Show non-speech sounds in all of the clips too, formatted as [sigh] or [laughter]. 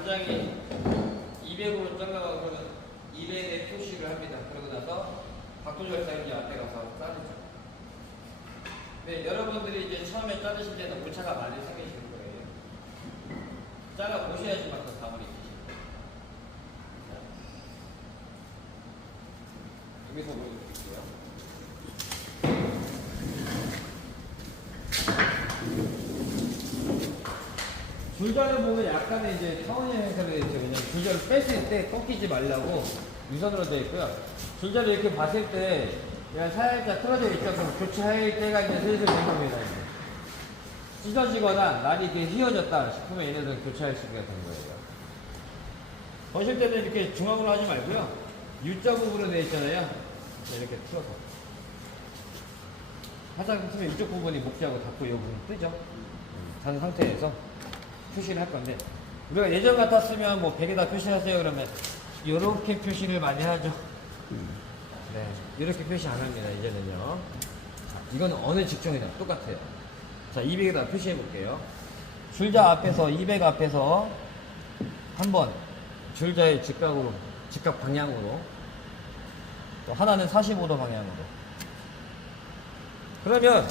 단장이 200으로 잘라가고 그러면 200에 표시를 합니다. 그러고 나서 박도절사님이 앞에 가서 자르죠. 네, 여러분들이 이제 처음에 자르실 때는 오차가 많이 생기실 거예요. 잘라 보셔야지만 그 감을 익히실 거예요. 여기서 보여드릴게요. 줄자를 보면 약간의 이제 타원형 형태로 되어 있죠. 왜냐면 줄자를 뺐을 때 꺾이지 말라고 유선으로 되어 있고요. 줄자를 이렇게 봤을 때 그냥 살짝 틀어져 있죠. 그럼 교체할 때가 이제 슬슬 된 겁니다. 이제. 찢어지거나 날이 이렇게 휘어졌다 싶으면 얘네들은 교체할 시기가 된 거예요. 거실 때는 이렇게 중앙으로 하지 말고요. U자 부분으로 되어 있잖아요. 네, 이렇게 틀어서. 화장 쓰면 이쪽 부분이 목지하고 닿고 이 부분 뜨죠. 음, 단 상태에서 표시를 할 건데 우리가 예전 같았으면 뭐 벽에다 표시하세요 그러면 이렇게 표시를 많이 하죠. 네, 이렇게 표시 안 합니다 이제는요. 자, 이건 어느 직종이나 똑같아요. 자, 200에다 표시해 볼게요. 줄자 앞에서 200 앞에서 한번 줄자의 직각으로 직각 방향으로 또 하나는 45도 방향으로 그러면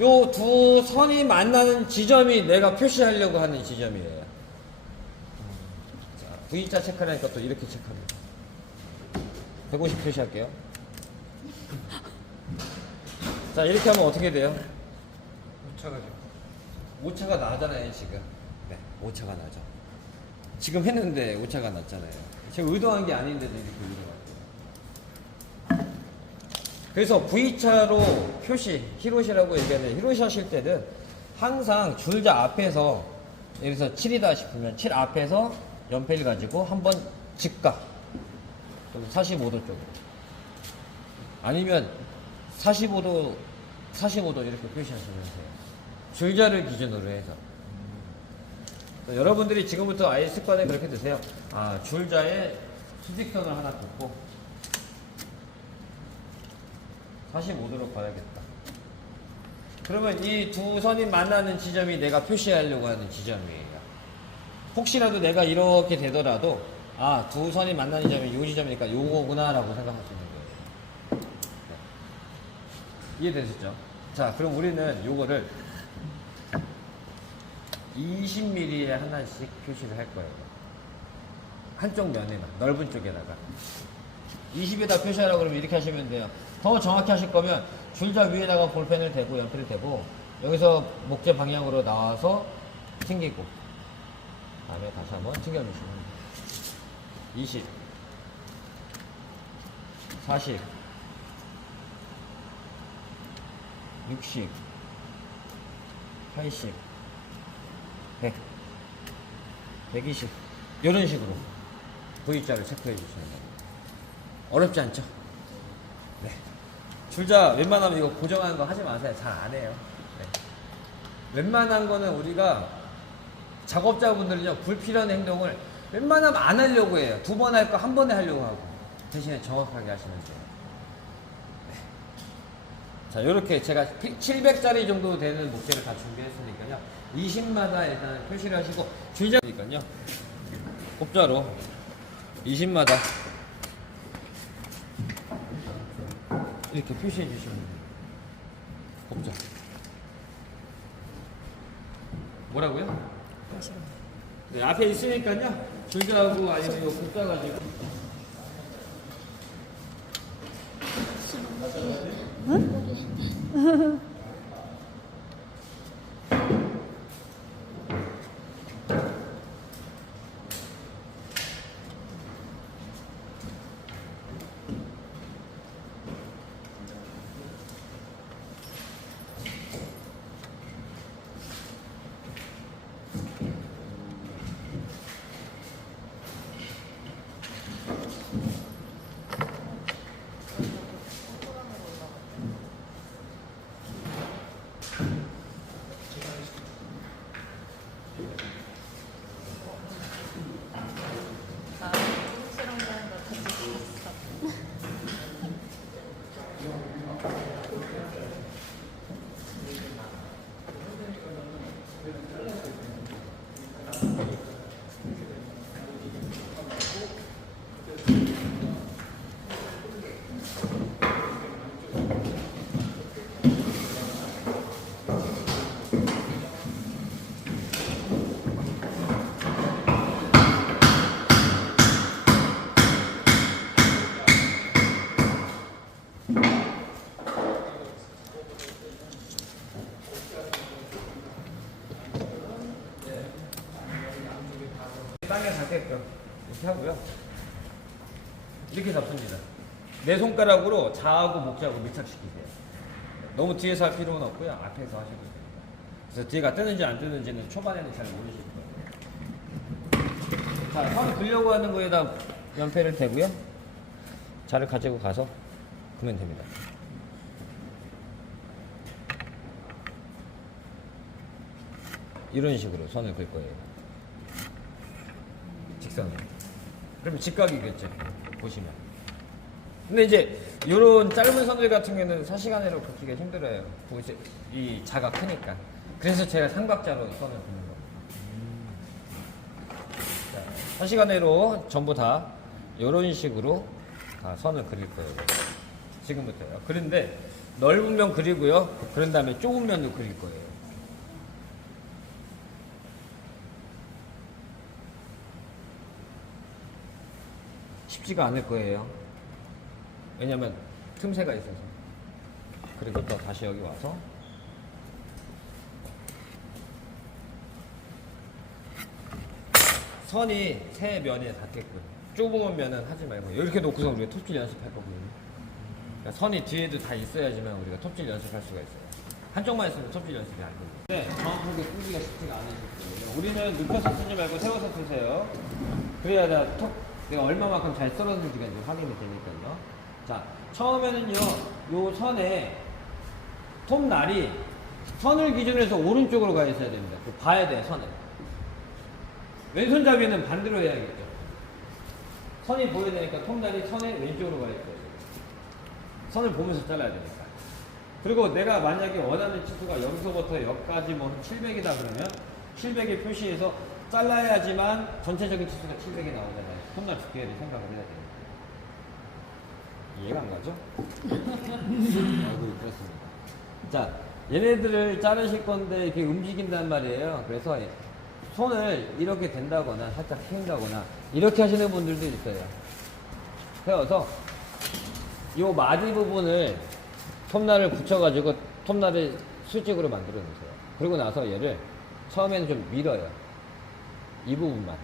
요 두 선이 만나는 지점이 내가 표시하려고 하는 지점이에요. 자, V자 체크하니까 또 이렇게 체크합니다. 150 표시할게요. 자, 이렇게 하면 어떻게 돼요? 오차가 좀. 오차가 나잖아요, 지금. 네, 오차가 나죠. 지금 했는데 오차가 났잖아요. 제가 의도한 게 아닌데도 이렇게 의도가 그래서 V차로 표시, 히로시라고 얘기하는데, 히로시 하실 때는 항상 줄자 앞에서, 들어서 7이다 싶으면 7 앞에서 연필 가지고 한번 직각. 그럼 45도 쪽으로. 아니면 45도, 45도 이렇게 표시하시면 돼요. 줄자를 기준으로 해서. 그래서 여러분들이 지금부터 아예 습관에 그렇게 드세요. 아, 줄자에 수직선을 하나 긋고 45도로 가야겠다. 그러면 이 두 선이 만나는 지점이 내가 표시하려고 하는 지점이에요. 혹시라도 내가 이렇게 되더라도 아, 두 선이 만나는 지점이 요 지점이니까 요거구나라고 생각할 수 있는 거예요. 네. 이해되셨죠? 자, 그럼 우리는 요거를 20mm에 하나씩 표시를 할 거예요. 한쪽 면에만, 넓은 쪽에다가. 20에다 표시하라고 그러면 이렇게 하시면 돼요. 더 정확히 하실 거면 줄자 위에다가 볼펜을 대고 연필을 대고 여기서 목재 방향으로 나와서 튕기고 다음에 다시 한번 튕겨주시면 돼요. 20 40 60 80 100 120 이런 식으로 V자를 체크해 주시면 됩니다. 어렵지 않죠? 네. 줄자 웬만하면 이거 고정하는 거 하지 마세요. 잘 안 해요. 네. 웬만한 거는 우리가 작업자분들은요, 불필요한 행동을 웬만하면 안 하려고 해요. 두 번 할 거 한 번에 하려고 하고. 대신에 정확하게 하시면 돼요. 네. 자, 요렇게 제가 700짜리 정도 되는 목재를 다 준비했으니까요. 20마다 일단 표시를 하시고, 줄자니까요. 곱자로 20마다 이렇게 표시해 주시면 돼요. 뭐라고요? 네, 앞에 있으니까요. 줄자하고 아니면 이거 굽다가지고. 응? 땅에 닿게끔 이렇게 하고요. 이렇게 잡습니다. 내 손가락으로 좌하고 목자하고 밀착시키세요. 너무 뒤에서 할 필요는 없고요. 앞에서 하셔도 됩니다. 그래서 뒤가 뜨는지 안 뜨는지는 초반에는 잘 모르실 거예요. 자, 선 그려고 하는 거에다 연패를 대고요. 자를 가지고 가서 그면 됩니다. 이런 식으로 선을 그을 거예요. 직선으로. 그러면 직각이겠죠. 보시면. 근데 이제 이런 짧은 선들 같은 경우에는 4시간으로 긋기가 힘들어요. 보이세- 이 자가 크니까. 그래서 제가 삼각자로 선을 긋는 거예요. 자, 4시간으로 전부 다 이런 식으로 다 선을 그릴 거예요. 지금부터요. 그런데 넓은 면 그리고요. 그런 다음에 좁은 면도 그릴 거예요. 쉽지가 않을 거예요. 왜냐면 틈새가 있어서. 그리고 또 다시 여기 와서 선이 세 면에 닿게끔 좁은 면은 하지 말고 이렇게 놓고서 우리가 톱질 연습할 거거든요. 그러니까 선이 뒤에도 다 있어야지만 우리가 톱질 연습할 수가 있어요. 한쪽만 있으면 톱질 연습이 안 돼요. 네, 정확하게 쓰기가 쉽지가 않으실 거예요. 우리는 눕혀서 쓰지 말고 세워서 쓰세요. 그래야 나 톱, 내가 얼마만큼 잘 썰었는지가 이제 확인이 되니까요. 자, 처음에는요, 요 선에 톱날이 선을 기준으로 해서 오른쪽으로 가 있어야 됩니다. 그 봐야 돼요, 선을. 왼손잡이는 반대로 해야겠죠. 선이 보여야 되니까 톱날이 선의 왼쪽으로 가 있어요. 선을 보면서 잘라야 되니까. 그리고 내가 만약에 원하는 치수가 여기서부터 여기까지 뭐 700이다 그러면 700에 표시해서 잘라야지만 전체적인 치수가 700이 나오잖아요. 톱날 두께를 생각을 해야 돼요. 이해가 안 가죠? [laughs] 아이고, 그렇습니다. 자, 얘네들을 자르실 건데 이렇게 움직인단 말이에요. 그래서 손을 이렇게 된다거나 살짝 휘다거나 이렇게 하시는 분들도 있어요. 세워서 요 마디 부분을 톱날을 붙여가지고 톱날을 수직으로 만들어 놓으세요. 그리고 나서 얘를 처음에는 좀 밀어요. 이 부분만.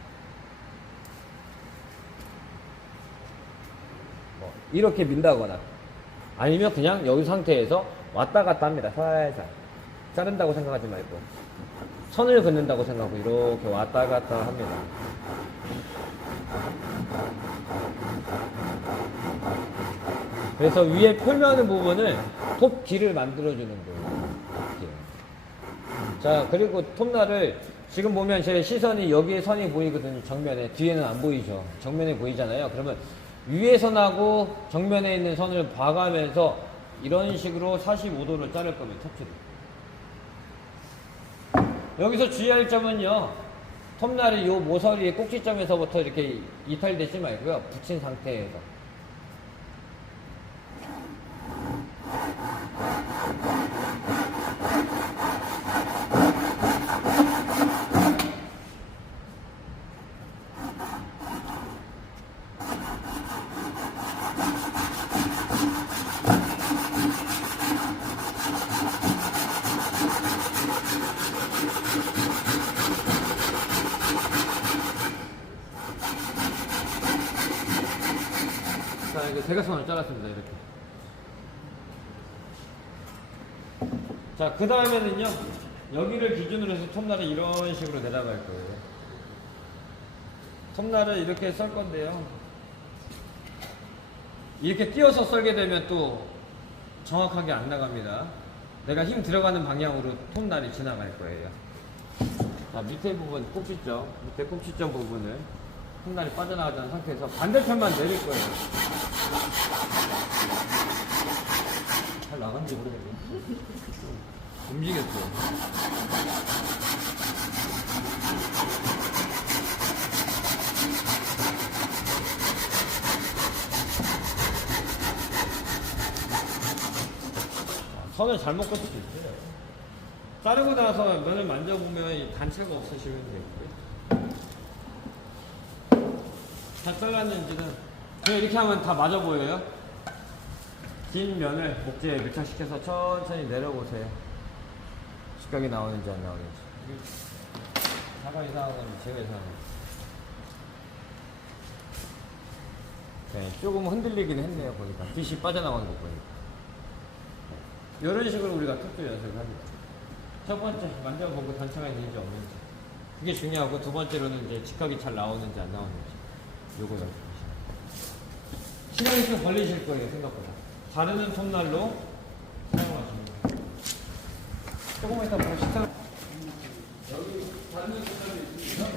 뭐 이렇게 민다거나 아니면 그냥 여기 상태에서 왔다 갔다 합니다. 살살. 자른다고 생각하지 말고 선을 긋는다고 생각하고 이렇게 왔다 갔다 합니다. 그래서 위에 표면 부분을 톱 길을 만들어주는 거예요. 자, 그리고 톱날을 지금 보면 제 시선이 여기에 선이 보이거든요. 정면에. 뒤에는 안 보이죠. 정면에 보이잖아요. 그러면 위에 선하고 정면에 있는 선을 봐가면서 이런 식으로 45도를 자를 겁니다. 톱질을. 여기서 주의할 점은요. 톱날이 요 모서리의 꼭지점에서부터 이렇게 이탈되지 말고요. 붙인 상태에서. 자, 이거 대각선을 잘랐습니다. 이렇게. 자, 그 다음에는요. 여기를 기준으로 해서 톱날을 이런 식으로 내려갈 거예요. 톱날을 이렇게 썰 건데요. 이렇게 띄어서 썰게 되면 또 정확하게 안 나갑니다. 내가 힘 들어가는 방향으로 톱날이 지나갈 거예요. 자, 밑에 부분 꼭지점, 밑에 꼭지점 부분을 톱날이 빠져나가지 않은 상태에서 반대편만 내릴 거예요. 잘 나간지 모르겠네. 움직였어요. 선을 잘못 껐을 수 있어요. 자르고 나서 면을 만져보면 이 단체가 없으시면 되고요. 다 잘랐는지는 그냥 이렇게 하면 다 맞아 보여요. 긴 면을 목재에 밀착시켜서 천천히 내려보세요. 직각이 나오는지 안 나오는지. 사과 이상한 건 제가 이상한 거. 네, 조금 흔들리긴 했네요, 보니까. 빛이 빠져나가는 거 보니까. 이런 식으로 우리가 톡도 연습을 합니다. 첫 번째, 만져보고 단차가 있는지 없는지. 그게 중요하고, 두 번째로는 이제 직각이 잘 나오는지 안 나오는지. 요거요. 시간이 좀 걸리실 거예요, 생각보다. 바르는 톱날로 사용하시면 돼요. 조금만 이따 보시다. 여기 바르는